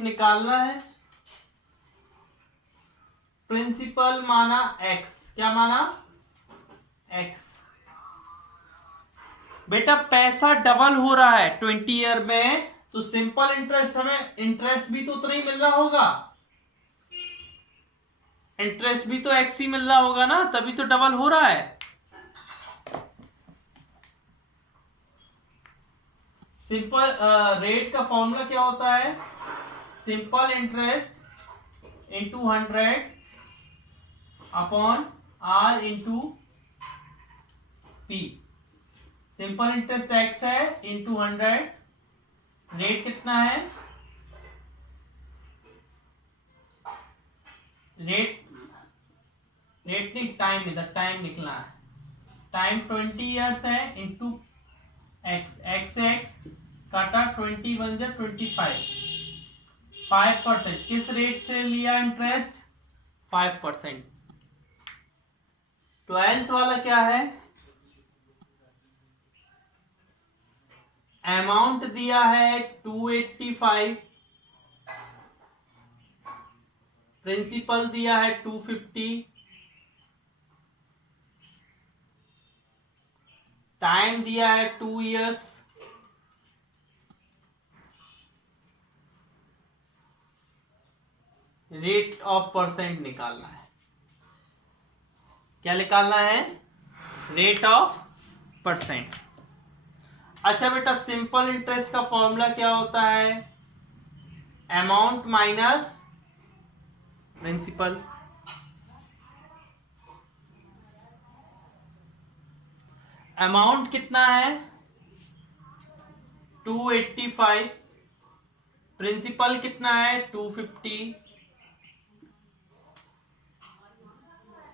निकालना है। प्रिंसिपल माना x, क्या माना x। बेटा पैसा डबल हो रहा है 20 ईयर में, तो सिंपल इंटरेस्ट हमें इंटरेस्ट भी तो उतना ही मिल रहा होगा, इंटरेस्ट भी तो x ही मिल रहा होगा ना, तभी तो डबल हो रहा है। सिंपल रेट का फॉर्मूला क्या होता है, simple interest into 100 upon r into P. Simple interest x है इंटू 100, रेट कितना है, रेट रेट नहीं टाइम, इधर टाइम निकला है, टाइम 20 ईयर्स है इंटू एक्स, एक्स काटा 20 बन जाए 25, 5%। किस रेट से लिया इंटरेस्ट, 5%। 12th वाला क्या है, अमाउंट दिया है 285, प्रिंसिपल दिया है 250, टाइम दिया है 2 ईयर्स, रेट ऑफ परसेंट निकालना है। क्या निकालना है, रेट ऑफ परसेंट। अच्छा बेटा सिंपल इंटरेस्ट का फॉर्मूला क्या होता है, अमाउंट माइनस प्रिंसिपल। अमाउंट कितना है 285, प्रिंसिपल कितना है 250,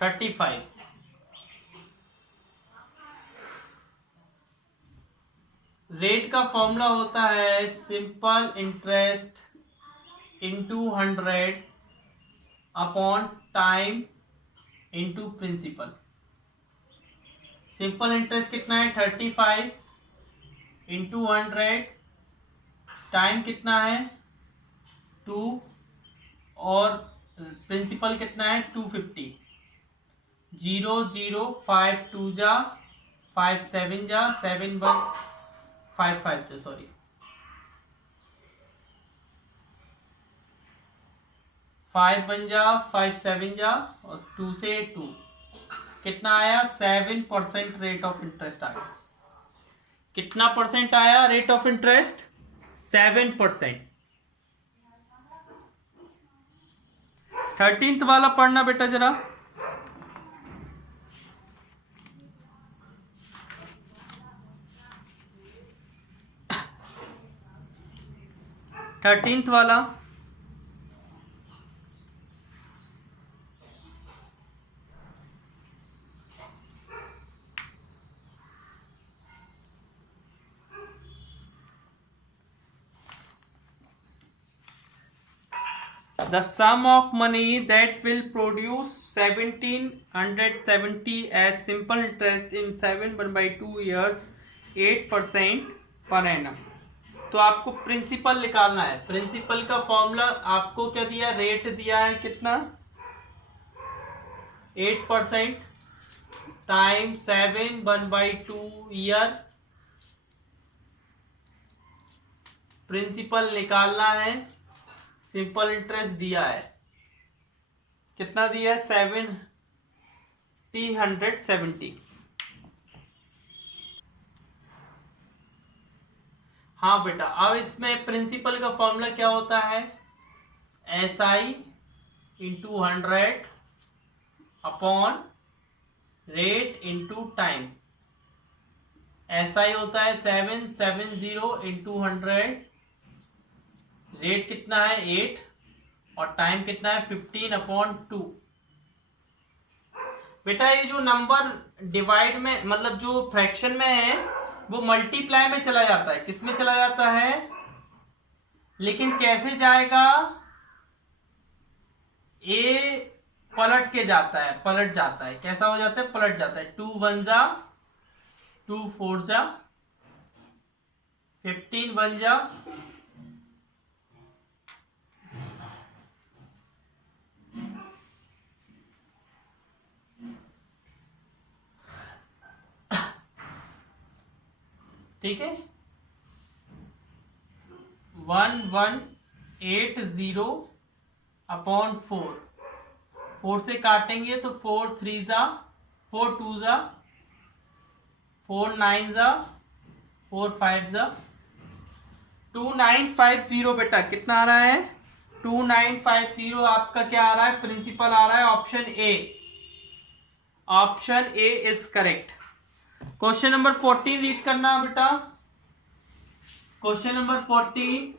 35। रेट का फॉर्मूला होता है simple interest into 100 upon time into principal. Simple interest कितना है 35 इंटू 100, टाइम कितना है 2, और प्रिंसिपल कितना है 250। 0 0 5 2 जा 5 7 जा 7 1 5 5 जा, सॉरी 5 बन जा 5 7 जा, और 2 से 2 कितना आया 7% रेट ऑफ इंटरेस्ट आया। कितना परसेंट आया रेट ऑफ इंटरेस्ट, 7%। 13th वाला पढ़ना बेटा जरा, 13th वाला। The sum of money that will produce 1770 as simple interest in 7/2 years 8% per annum। तो आपको प्रिंसिपल निकालना है। प्रिंसिपल का फॉर्मूला आपको क्या दिया, रेट दिया है कितना 8% टाइम 7/2 ईयर, प्रिंसिपल निकालना है। सिंपल इंटरेस्ट दिया है कितना दिया है 170। हाँ बेटा अब इसमें प्रिंसिपल का फॉर्मूला क्या होता है, SI into 100 upon rate into time. SI होता है 770 इंटू 100, रेट कितना है 8, और टाइम कितना है 15/2। बेटा ये जो नंबर डिवाइड में मतलब जो फ्रैक्शन में है वो मल्टीप्लाई में चला जाता है, किस में चला जाता है, लेकिन कैसे जाएगा, ए पलट के जाता है, पलट जाता है, कैसा हो जाता है पलट जाता है। 2 1 जा 2 4 जा 15 1 जा ठीक है, 1180 अपॉन 4 से काटेंगे तो 4 3 जा 4 2 जा 4 9 जा 4 5 जा 2950 बेटा कितना आ रहा है 2950 आपका क्या आ रहा है प्रिंसिपल आ रहा है option A is correct. Question number 14 read करना बेटा। क्वेश्चन नंबर 14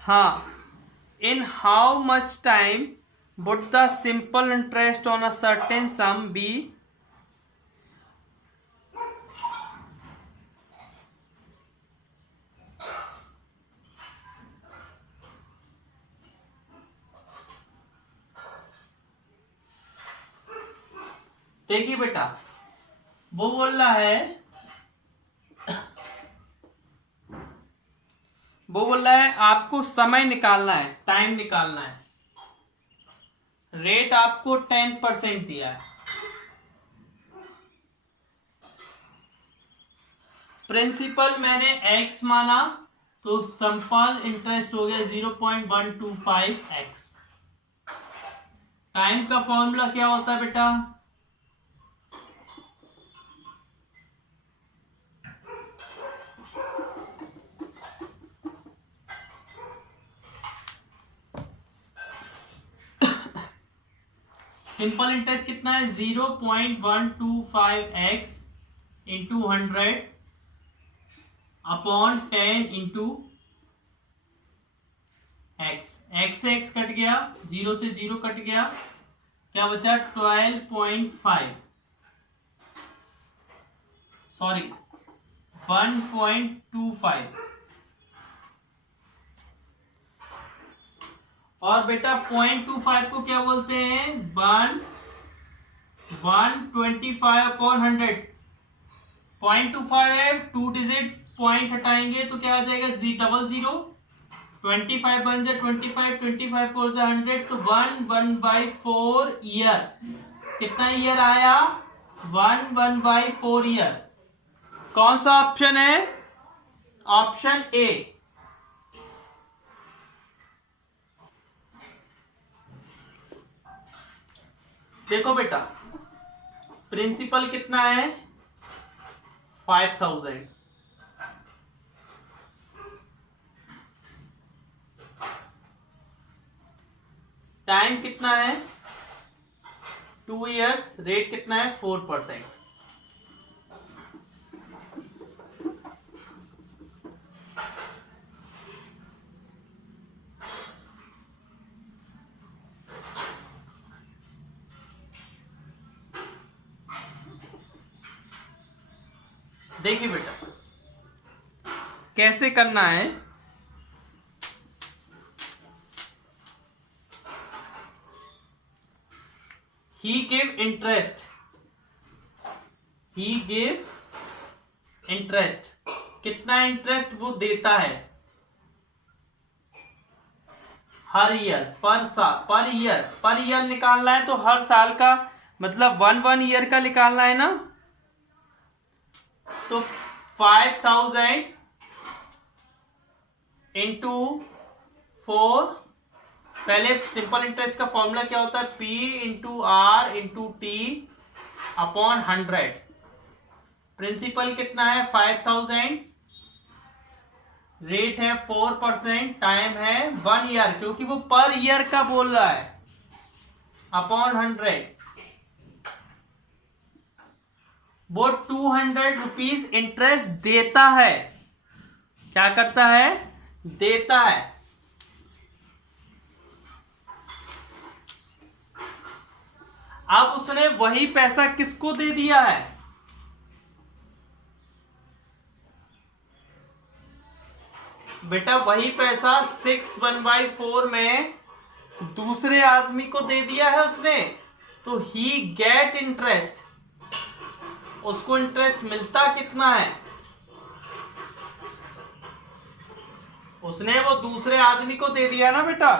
हाँ, in how much time would the simple interest on a certain sum be? देखिए बेटा वो बोल रहा है आपको समय निकालना है, टाइम निकालना है। रेट आपको 10% दिया है, प्रिंसिपल मैंने x माना तो सिंपल इंटरेस्ट हो गया 0.125x। टाइम का फॉर्मूला क्या होता है बेटा सिंपल इंटरेस्ट कितना है 0.125x into 100 upon 10 into x। x से x कट गया, 0 से 0 कट गया, क्या बचा 12.5 सॉरी 1.25। और बेटा 0.25 को क्या बोलते हैं 125 अपॉन 100। 0.25 है, 2 डिजिट पॉइंट हटाएंगे तो क्या आ जाएगा 000। 25 बन जाए 25, 25 4 जा 100 तो 1/4 ईयर। कितना ईयर आया 1/4 ईयर। कौन सा ऑप्शन है ऑप्शन ए। देखो बेटा प्रिंसिपल कितना है 5000, टाइम कितना है 2 इयर्स, रेट कितना है 4%। देखिए बेटा कैसे करना है, he gave interest, कितना इंटरेस्ट वो देता है हर ईयर, पर ईयर निकालना है तो हर साल का मतलब 1 ईयर का निकालना है ना। तो 5000 इंटू 4, पहले सिंपल इंटरेस्ट का फॉर्मूला क्या होता है P into R into T upon 100। Principal कितना है 5000, रेट है 4%, टाइम है 1 ईयर क्योंकि वो पर ईयर का बोल रहा है अपॉन 100। वो 200 रुपीज इंटरेस्ट देता है। क्या करता है देता है। अब उसने वही पैसा किसको दे दिया है बेटा वही पैसा 6/4 में दूसरे आदमी को दे दिया है उसने। तो ही गेट इंटरेस्ट उसको इंटरेस्ट मिलता कितना है? उसने वो दूसरे आदमी को दे दिया ना बेटा,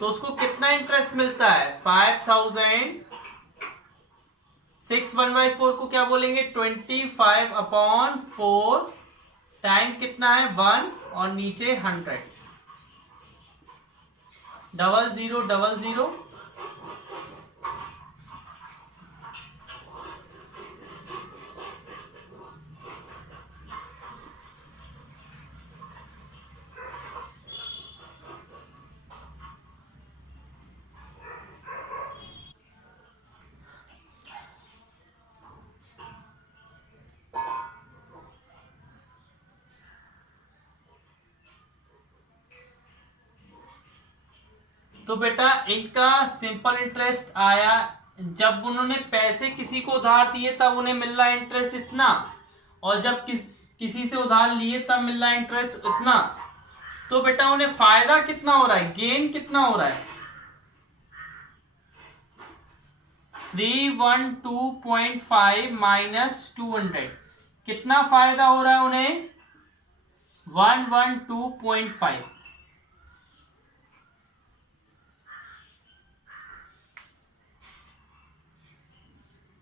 तो उसको कितना इंटरेस्ट मिलता है? 5000। 6/4 को क्या बोलेंगे? 25/4 टाइम कितना है? 1 और नीचे 100। 0000। तो बेटा इनका सिंपल इंटरेस्ट आया, जब उन्होंने पैसे किसी को उधार दिए तब उन्हें मिल रहा इंटरेस्ट इतना, और जब किसी से उधार लिए तब मिल रहा इंटरेस्ट इतना। तो बेटा उन्हें फायदा कितना हो रहा है? गेन कितना हो रहा है? 312.5 माइनस 200, कितना फायदा हो रहा है उन्हें? 112.5।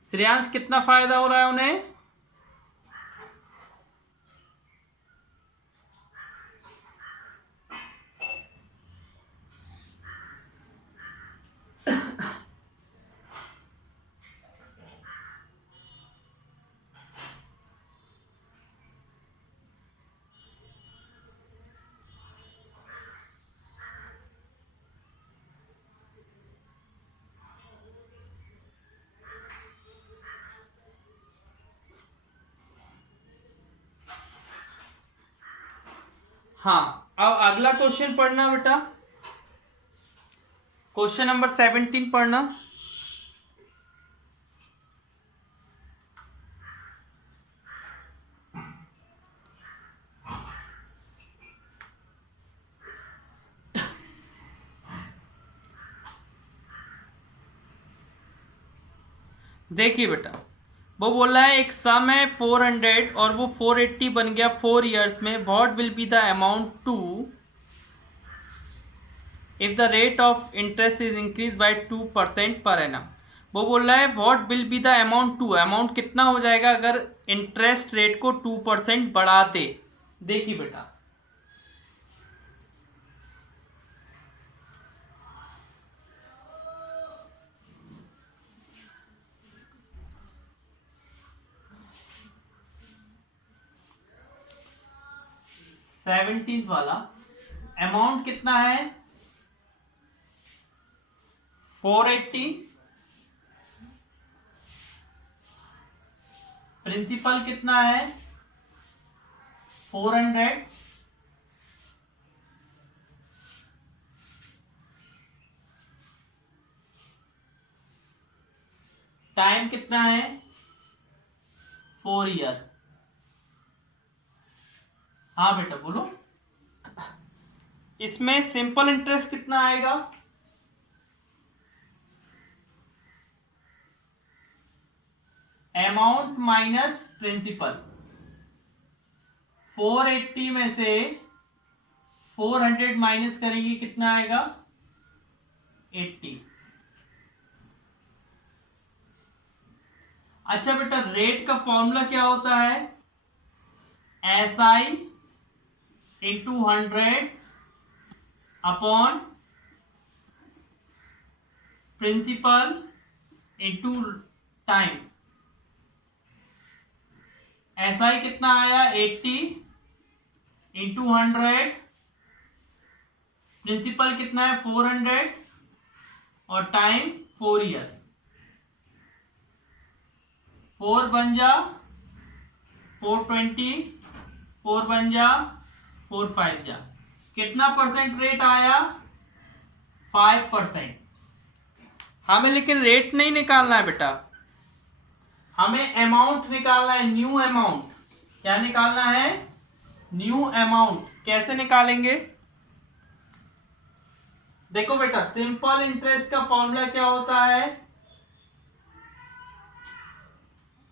श्रेयांश कितना फायदा हो रहा है उन्हें? हाँ, अब अगला क्वेश्चन पढ़ना बेटा, क्वेश्चन नंबर 17 पढ़ना। देखिए बेटा, वो बोल रहा है एक सम है 400 और वो 480 बन गया 4 इयर्स में। What will be the amount to if the rate of interest is increase by 2% per annum. वो बोल रहा है what will be the amount to, amount कितना हो जाएगा अगर इंटरेस्ट रेट को 2% बढ़ाते। देखिए बेटा, सेवनटीन वाला अमाउंट कितना है? 480। प्रिंसिपल कितना है? 400। टाइम कितना है? 4 ईयर। हाँ बेटा बोलो, इसमें सिंपल इंटरेस्ट कितना आएगा? Amount minus principal. 480 में से 400 माइनस करेंगे कितना आएगा? 80। अच्छा बेटा, रेट का फॉर्मूला क्या होता है? SI into 100 upon principal into time. SI कितना आया? 80 इंटू 100। प्रिंसिपल कितना है? 400 और टाइम 4 ईयर। 4 बन जा 420, 4 बन जा 4 5 जा, कितना परसेंट रेट आया? 5%। हमें लेकिन रेट नहीं निकालना है बेटा, हमें अमाउंट निकालना है, न्यू अमाउंट। क्या निकालना है? New amount. कैसे निकालेंगे? देखो बेटा, सिंपल इंटरेस्ट का फॉर्मूला क्या होता है,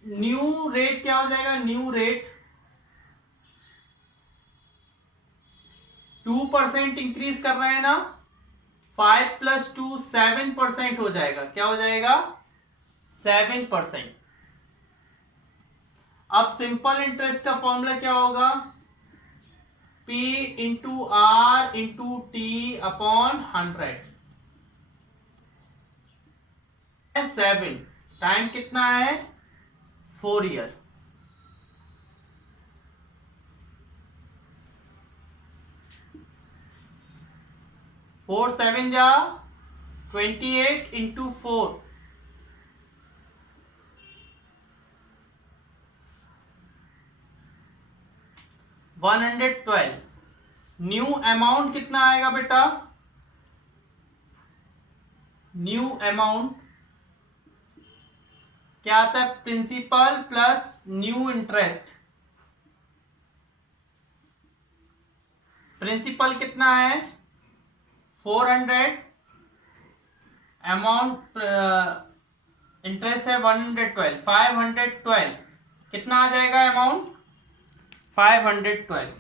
न्यू रेट क्या हो जाएगा, न्यू रेट 2% इंक्रीज कर रहे हैं ना, 5 + 2 7% हो जाएगा, क्या हो जाएगा 7%। अब सिंपल इंटरेस्ट का फॉर्मूला क्या होगा, P into R into T upon 100। 7 time कितना है 4 ईयर। 4 7 जा 28 इंटू 4 112। न्यू अमाउंट कितना आएगा बेटा, न्यू अमाउंट क्या आता है, principal plus new interest. Principal कितना है 400, अमाउंट इंटरेस्ट है 112, 512 कितना आ जाएगा अमाउंट 512।